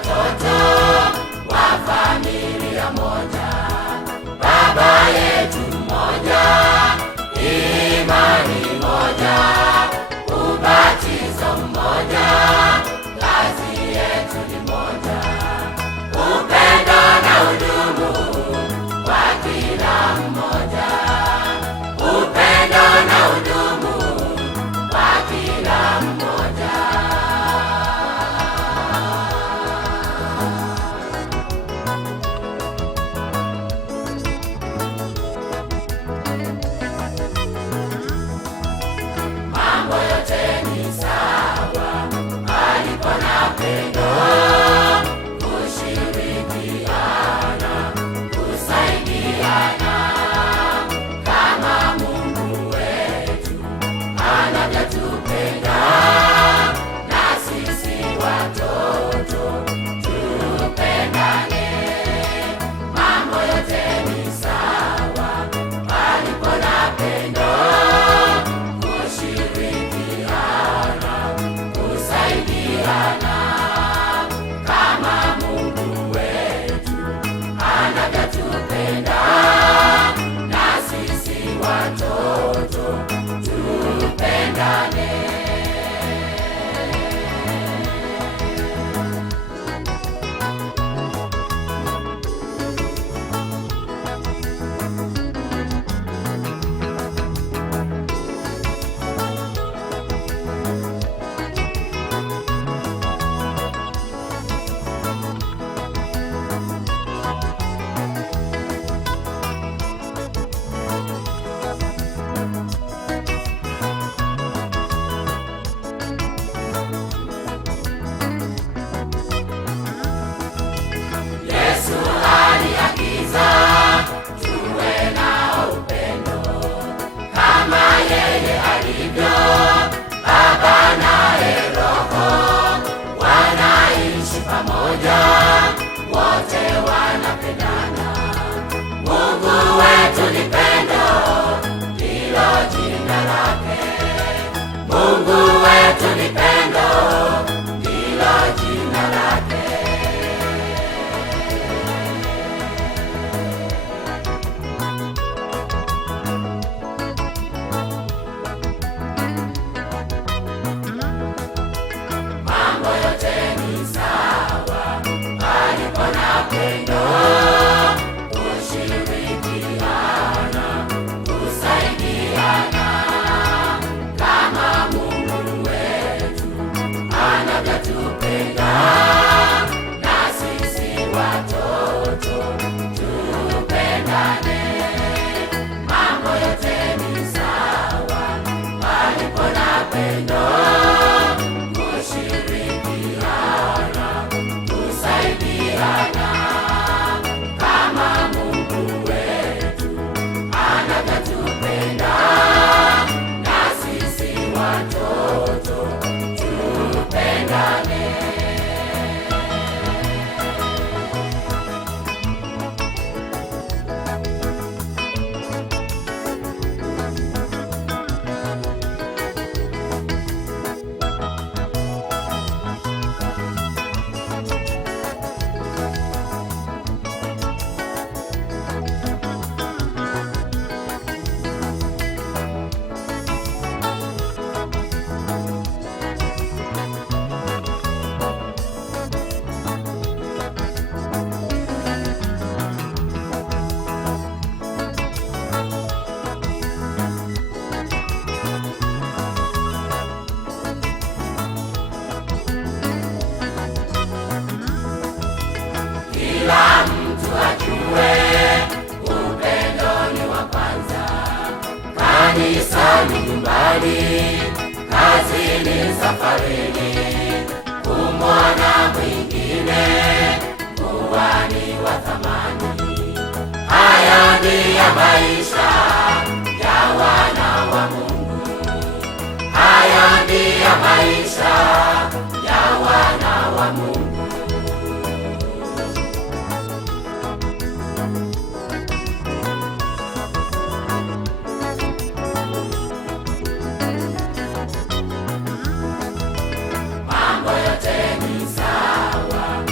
watoto wa familia moja, Baba yetu mmoja, imani moja, ubatizo mmoja, kazi yetu ni moja, upendo na udumu kwa kila mmoja, upendo na udumu kwa kila mmoja. Mambo yote ni sawa alipo na pendo, kushirikiana, kusaidiana, kama Mungu wetu anavyotupenda, na sisi watoto tupendane. Mambo yote ni sawa alipo na pendo, kusaidiana, kama Mungu wetu anavyotupenda, na sisi watoto tupendane. Yesu aliagiza tuwe na upendo kama yeye alivyo. Baba naye Roho wanaishi pamoja, wote wanapendana. Mungu wetu ni pendo, ndilo jina lake. Mungu wetu ni pendo, ndilo jina lake. Mambo yote ni sawa alipo na pendo, kushirikiana, kusaidiana, kama Mungu wetu anavyotupenda, na sisi watoto tupendane. Mambo yote ni sawa alipo na pendo, kushirikiana, kusaidiana, kama Mungu wetu anavyotupenda, na sisi watoto tupendane. Kila mtu ajue upendo ni wa kwanza, kanisani, nyumbani, kazini, safarini, kumwona mwingine kuwa ni wa thamani. Haya ndiyo maisha ya wana wa Mungu, haya ndiyo maisha ya wana wa Mungu. Mambo yote ni sawa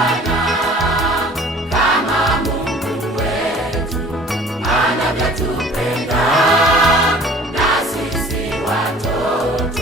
sana kama Mungu wetu anavyotupenda na sisi watoto